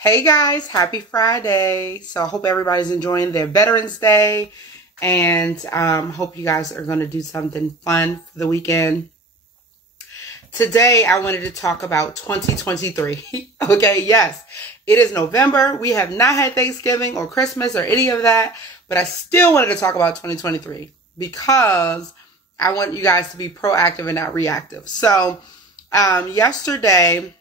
Hey guys, happy Friday. So I hope everybody's enjoying their Veterans Day and hope you guys are going to do something fun for the weekend. Today, I wanted to talk about 2023. Okay, yes, it is November. We have not had Thanksgiving or Christmas or any of that, but I still wanted to talk about 2023 because I want you guys to be proactive and not reactive. So yesterday,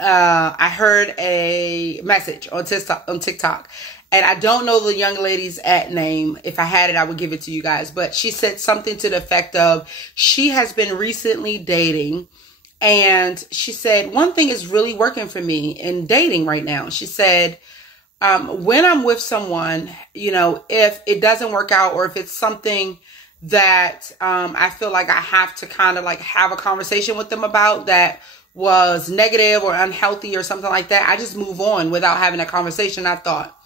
I heard a message on TikTok, and I don't know the young lady's name. If I had it, I would give it to you guys. But she said something to the effect of she has been recently dating, and she said, one thing is really working for me in dating right now. She said, when I'm with someone, you know, if it doesn't work out or if it's something that I feel like I have to kind of like have a conversation with them about that was negative or unhealthy or something like that, I just move on without having a conversation. I thought,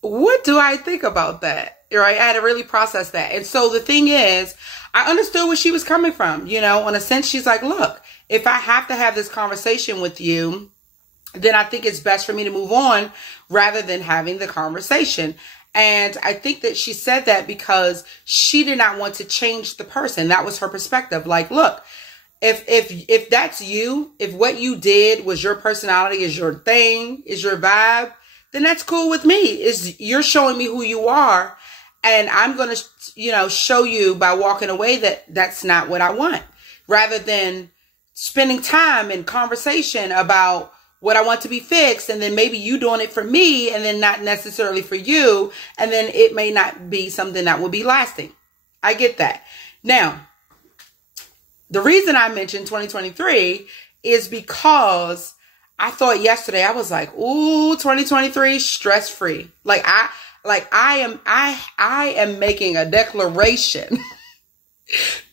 what do I think about that? Right? I had to really process that. And so the thing is, I understood where she was coming from. You know, in a sense, she's like, look, if I have to have this conversation with you, then I think it's best for me to move on rather than having the conversation. And I think that she said that because she did not want to change the person. That was her perspective. Like, look, if that's you, if what you did was your personality, is your thing, is your vibe, then that's cool with me. You're showing me who you are, and I'm going to, you know, show you by walking away that that's not what I want, rather than spending time in conversation about what I want to be fixed, and then maybe you doing it for me and then not necessarily for you, and then it may not be something that will be lasting. I get that. Now, the reason I mentioned 2023 is because I thought yesterday, I was like, ooh, 2023 stress-free. I am making a declaration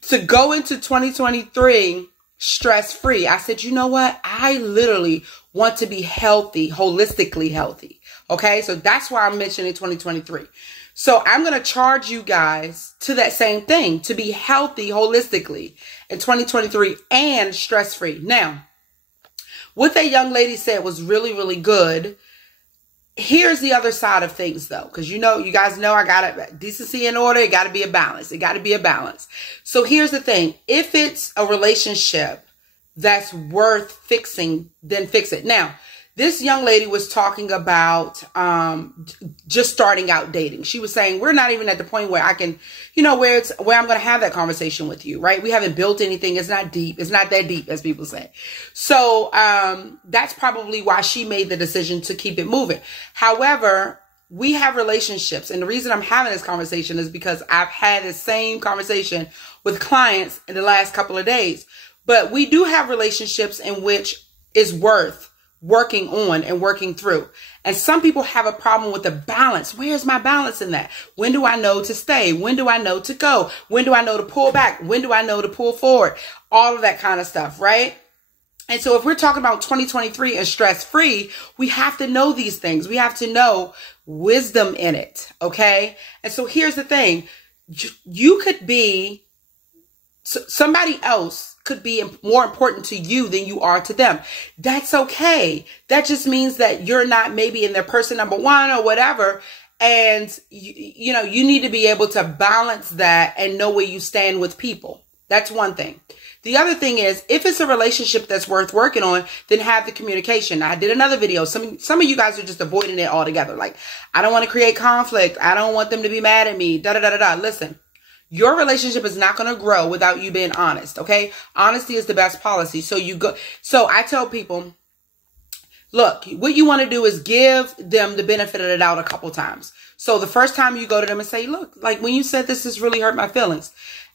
to go into 2023 stress-free. I said, you know what? I literally want to be healthy, holistically healthy. Okay. So that's why I'm mentioning 2023. So I'm going to charge you guys to that same thing, to be healthy holistically in 2023 and stress-free. Now, what that young lady said was really, really good. Here's the other side of things though, because you guys know I got decency and order. It got to be a balance. It got to be a balance. So here's the thing. If it's a relationship that's worth fixing, then fix it. Now, this young lady was talking about just starting out dating. She was saying, we're not even at the point where I can, you know, where I'm going to have that conversation with you, right? We haven't built anything. It's not deep. It's not that deep, as people say. So that's probably why she made the decision to keep it moving. However, we have relationships. And the reason I'm having this conversation is because I've had the same conversation with clients in the last couple of days. But we do have relationships in which is worth working on and working through. And some people have a problem with the balance. Where's my balance in that? When do I know to stay? When do I know to go? When do I know to pull back? When do I know to pull forward? All of that kind of stuff, right? And so if we're talking about 2023 and stress-free, we have to know these things. We have to know wisdom in it, okay? And so here's the thing. You could be, somebody else could be more important to you than you are to them. That's okay. That just means that you're not maybe in their person number one or whatever. And you know, you need to be able to balance that and know where you stand with people. That's one thing. The other thing is, if it's a relationship that's worth working on, then have the communication. I did another video. Some of you guys are just avoiding it altogether. Like, I don't want to create conflict. I don't want them to be mad at me. Listen. Your relationship is not going to grow without you being honest. Okay. Honesty is the best policy. So I tell people, look, what you want to do is give them the benefit of the doubt a couple times. So the first time you go to them and say, look, like when you said this has really hurt my feelings,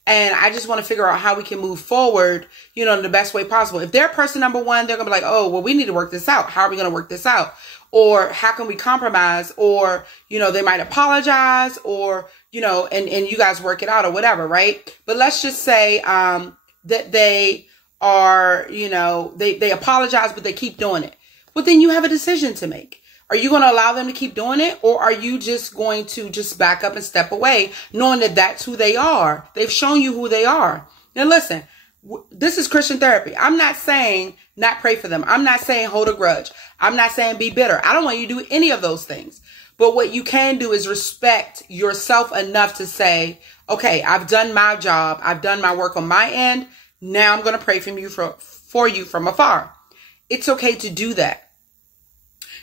and I just want to figure out how we can move forward, you know, in the best way possible. If they're person number one, they're going to be like, oh, well, we need to work this out. How are we going to work this out? Or how can we compromise? Or, you know, they might apologize, or, you know, and you guys work it out or whatever, right? But let's just say that they are, you know, they apologize, but they keep doing it. Well, then you have a decision to make. Are you going to allow them to keep doing it? Or are you just going to just back up and step away, knowing that that's who they are? They've shown you who they are. Now, listen, this is Christian therapy. I'm not saying not pray for them. I'm not saying hold a grudge. I'm not saying be bitter. I don't want you to do any of those things. But what you can do is respect yourself enough to say, okay, I've done my job. I've done my work on my end. Now I'm going to pray for you from afar. It's okay to do that.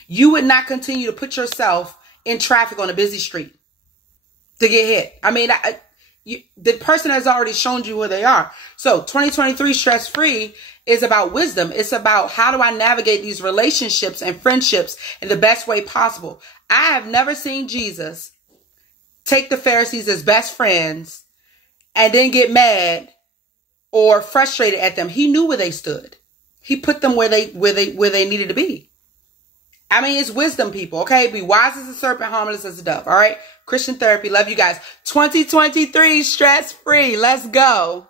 You would not continue to put yourself in traffic on a busy street to get hit. I mean, the person has already shown you where they are. So 2023 stress-free is about wisdom. It's about how do I navigate these relationships and friendships in the best way possible. I have never seen Jesus take the Pharisees as best friends and then get mad or frustrated at them. He knew where they stood. He put them where they needed to be. I mean, it's wisdom, people. Okay, be wise as a serpent, harmless as a dove. All right, Christian therapy. Love you guys. 2023 stress free. Let's go.